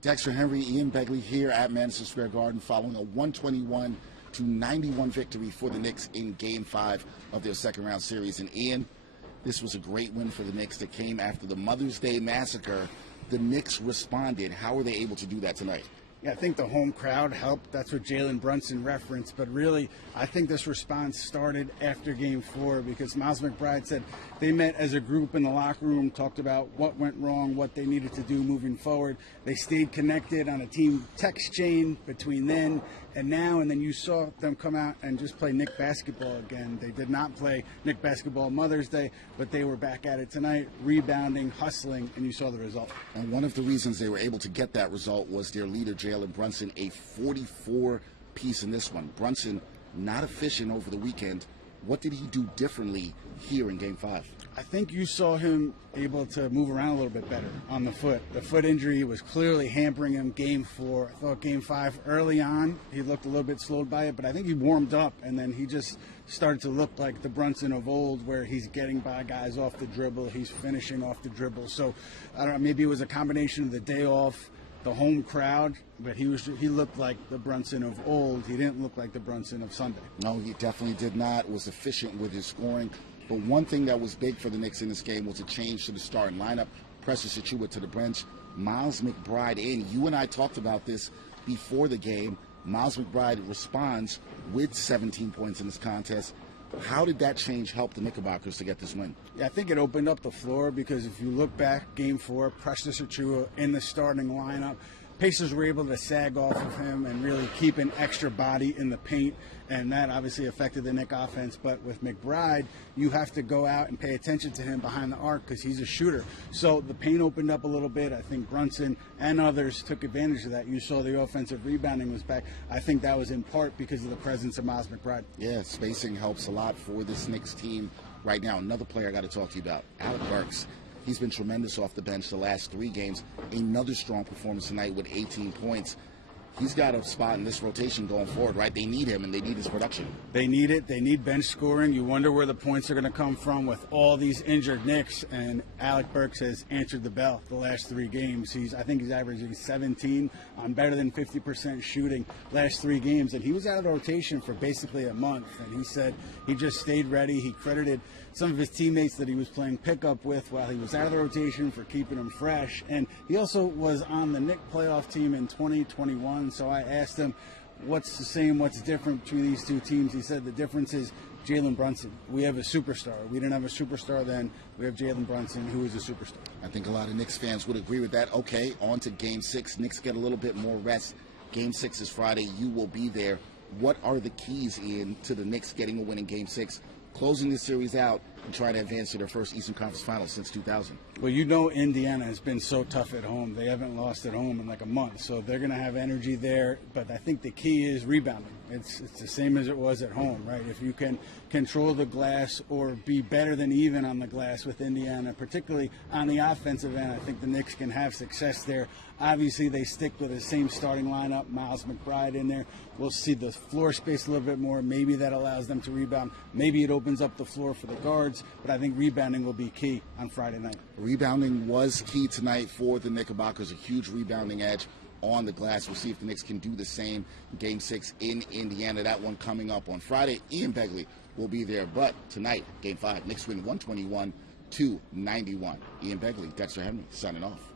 Dexter Henry, Ian Begley here at Madison Square Garden following a 121-91 victory for the Knicks in Game 5 of their second round series. And Ian, this was a great win for the Knicks that came after the Mother's Day massacre. The Knicks responded. How were they able to do that tonight? Yeah, I think the home crowd helped. That's what Jalen Brunson referenced. But really, I think this response started after Game 4 because Miles McBride said they met as a group in the locker room, talked about what went wrong, what they needed to do moving forward. They stayed connected on a team text chain between then and now, and then you saw them come out and just play Knick basketball again. They did not play Knick basketball Mother's Day, but they were back at it tonight, rebounding, hustling, and you saw the result. And one of the reasons they were able to get that result was their leader, Jalen Brunson, a 44-piece in this one. Brunson, not efficient over the weekend. What did he do differently here in Game 5? I think you saw him able to move around a little bit better on the foot. The foot injury was clearly hampering him Game 4. I thought Game 5 early on, he looked a little bit slowed by it, but I think he warmed up, and then he just started to look like the Brunson of old where he's getting by guys off the dribble, he's finishing off the dribble. So, I don't know, maybe it was a combination of the day off, the home crowd, but he looked like the Brunson of old. He didn't look like the Brunson of Sunday. No, he definitely did not. Was efficient with his scoring. But one thing that was big for the Knicks in this game was a change to the starting lineup. Precious Achiuwa to the bench. Miles McBride in. You and I talked about this before the game. Miles McBride responds with 17 points in this contest. How did that change help the Knickerbockers to get this win? Yeah, I think it opened up the floor because if you look back, Game 4, Precious Achiuwa in the starting lineup, Pacers were able to sag off of him and really keep an extra body in the paint, and that obviously affected the Knick offense. But with McBride, you have to go out and pay attention to him behind the arc because he's a shooter. So the paint opened up a little bit. I think Brunson and others took advantage of that. You saw the offensive rebounding was back. I think that was in part because of the presence of Miles McBride. Yeah, spacing helps a lot for this Knicks team right now. Another player I got to talk to you about, Alec Burks. He's been tremendous off the bench the last 3 games. Another strong performance tonight with 18 points. He's got a spot in this rotation going forward, right? They need him, and they need his production. They need it. They need bench scoring. You wonder where the points are going to come from with all these injured Knicks, and Alec Burks has answered the bell the last 3 games. I think he's averaging 17 on better than 50% shooting last 3 games, and he was out of the rotation for basically a month, and he said he just stayed ready. He credited some of his teammates that he was playing pickup with while he was out of the rotation for keeping him fresh, and he also was on the Knicks playoff team in 2021. So I asked him, what's the same, what's different between these 2 teams? He said the difference is Jalen Brunson. We have a superstar. We didn't have a superstar then. We have Jalen Brunson, who is a superstar. I think a lot of Knicks fans would agree with that. Okay, on to Game 6. Knicks get a little bit more rest. Game 6 is Friday. You will be there. What are the keys, Ian, to the Knicks getting a win in Game 6, closing this series out, and trying to advance to their first Eastern Conference Finals since 2000? Well, you know Indiana has been so tough at home. They haven't lost at home in like a month, so they're going to have energy there. But I think the key is rebounding. It's the same as it was at home, right? If you can control the glass or be better than even on the glass with Indiana, particularly on the offensive end, I think the Knicks can have success there. Obviously, they stick with the same starting lineup, Miles McBride in there. We'll see the floor space a little bit more. Maybe that allows them to rebound. Maybe it opens up the floor for the guards, but I think rebounding will be key on Friday night. Rebounding was key tonight for the Knickerbockers, a huge rebounding edge on the glass. We'll see if the Knicks can do the same Game 6 in Indiana. That one coming up on Friday. Ian Begley will be there. But tonight, Game 5, Knicks win 121-91. Ian Begley, Dexter Henry, signing off.